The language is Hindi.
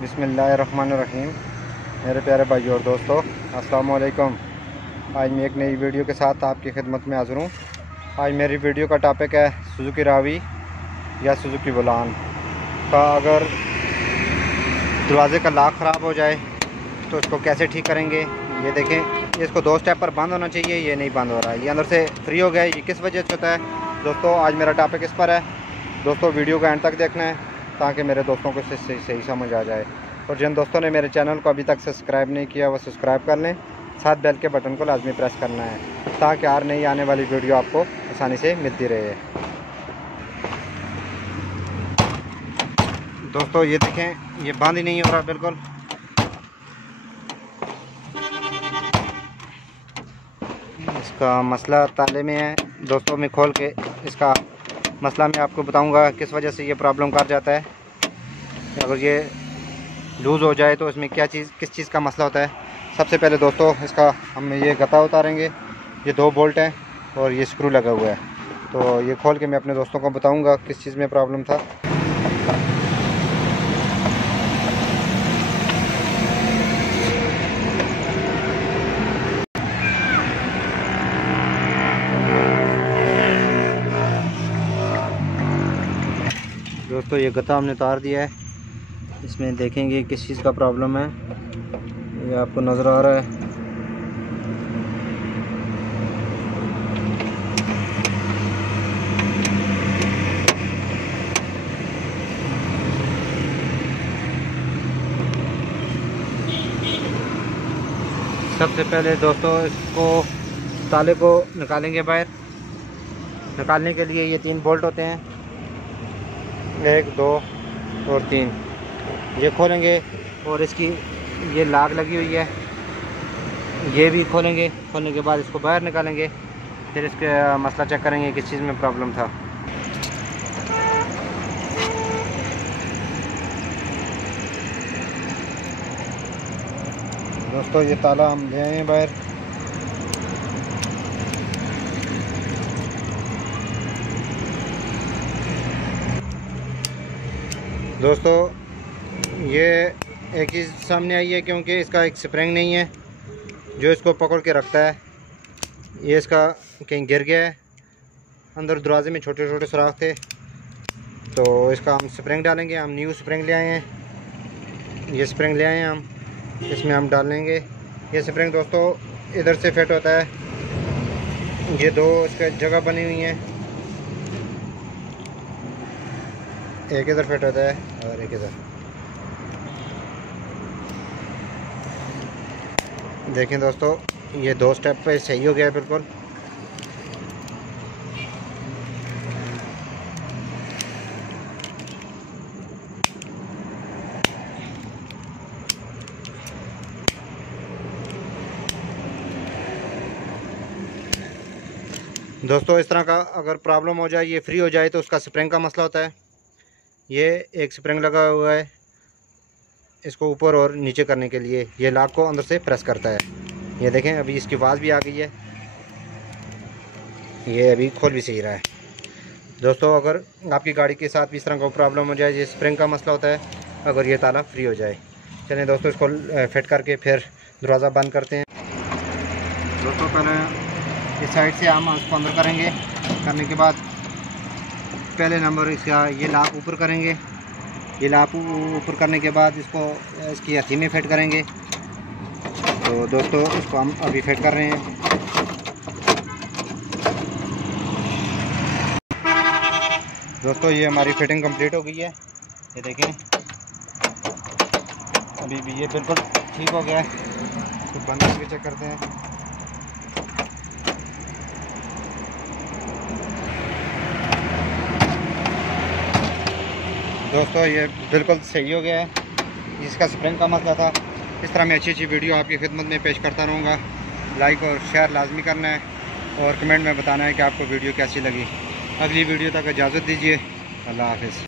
बिस्मिल्लाहिर्रहमानिर्रहीम। मेरे प्यारे भाई और दोस्तों, अस्सलाम वालेकुम। आज मैं एक नई वीडियो के साथ आपकी खिदमत में हाज़िर हूँ। आज मेरी वीडियो का टॉपिक है सुजुकी रावी या सुजुकी बुलान का। अगर दरवाज़े का लॉक ख़राब हो जाए तो इसको कैसे ठीक करेंगे। ये देखें, इसको 2 स्टेप पर बंद होना चाहिए, ये नहीं बंद हो रहा है, ये अंदर से फ्री हो गया है। ये किस वजह से होता है दोस्तों, आज मेरा टॉपिक इस पर है। दोस्तों वीडियो का एंड तक देखना है ताकि मेरे दोस्तों को सही समझ आ जाए। और जिन दोस्तों ने मेरे चैनल को अभी तक सब्सक्राइब नहीं किया वो सब्सक्राइब कर लें, साथ बेल के बटन को लाजमी प्रेस करना है ताकि हर नई आने वाली वीडियो आपको आसानी से मिलती रहे। दोस्तों ये देखें, ये बंद ही नहीं हो रहा बिल्कुल। इसका मसला ताले में है दोस्तों। मैं खोल के इसका मसला मैं आपको बताऊंगा किस वजह से ये प्रॉब्लम कर जाता है। अगर ये लूज़ हो जाए तो इसमें किस चीज़ का मसला होता है। सबसे पहले दोस्तों इसका हम ये गत्ता उतारेंगे। ये 2 बोल्ट हैं और ये स्क्रू लगा हुआ है, तो ये खोल के मैं अपने दोस्तों को बताऊंगा किस चीज़ में प्रॉब्लम था। दोस्तों ये गत्ता हमने उतार दिया है। इसमें देखेंगे किस चीज़ का प्रॉब्लम है, ये आपको नज़र आ रहा है। सबसे पहले दोस्तों इसको ताले को निकालेंगे बाहर। निकालने के लिए ये 3 बोल्ट होते हैं, 1 2 और 3। ये खोलेंगे और इसकी ये लाग लगी हुई है, ये भी खोलेंगे। खोलने के बाद इसको बाहर निकालेंगे, फिर इसका मसला चेक करेंगे किस चीज़ में प्रॉब्लम था। दोस्तों ये ताला हम ले आए हैं बाहर। दोस्तों ये एक चीज़ सामने आई है क्योंकि इसका एक स्प्रिंग नहीं है जो इसको पकड़ के रखता है। ये इसका कहीं गिर गया है। अंदर दरवाजे में छोटे छोटे सुराख थे, तो इसका हम स्प्रिंग डालेंगे। हम न्यू स्प्रिंग ले आए हैं, ये स्प्रिंग ले आए हैं हम, इसमें हम डालेंगे। ये स्प्रिंग दोस्तों इधर से फिट होता है। ये 2 इसका जगह बनी हुई हैं, एक इधर फिट होता है और एक इधर। देखें दोस्तों, ये 2 स्टेप पे सही हो गया है बिल्कुल। दोस्तों इस तरह का अगर प्रॉब्लम हो जाए, ये फ्री हो जाए, तो उसका स्प्रिंग का मसला होता है। ये एक स्प्रिंग लगा हुआ है, इसको ऊपर और नीचे करने के लिए ये लॉक को अंदर से प्रेस करता है। ये देखें, अभी इसकी आवाज़ भी आ गई है, ये अभी खोल भी सही रहा है। दोस्तों अगर आपकी गाड़ी के साथ भी इस तरह का प्रॉब्लम हो जाए, ये स्प्रिंग का मसला होता है, अगर ये ताला फ्री हो जाए। चलें दोस्तों इसको फिट करके फिर दरवाज़ा बंद करते हैं। दोस्तों पहले इस साइड से हम उसको अंदर करेंगे। करने के बाद पहले नंबर इसका ये लॉक ऊपर करेंगे। ये लॉक ऊपर करने के बाद इसको इसकी हथी में फिट करेंगे। तो दोस्तों इसको हम अभी फिट कर रहे हैं। दोस्तों ये हमारी फिटिंग कंप्लीट हो गई है। ये देखें, अभी भी ये बिल्कुल ठीक हो गया है। तो बंद करके चेक करते हैं। दोस्तों ये बिल्कुल सही हो गया है। इसका स्प्रिंग का मसला था। इस तरह मैं अच्छी वीडियो आपकी खिदमत में पेश करता रहूँगा। लाइक और शेयर लाजमी करना है और कमेंट में बताना है कि आपको वीडियो कैसी लगी। अगली वीडियो तक इजाज़त दीजिए। अल्लाह हाफ़िज़।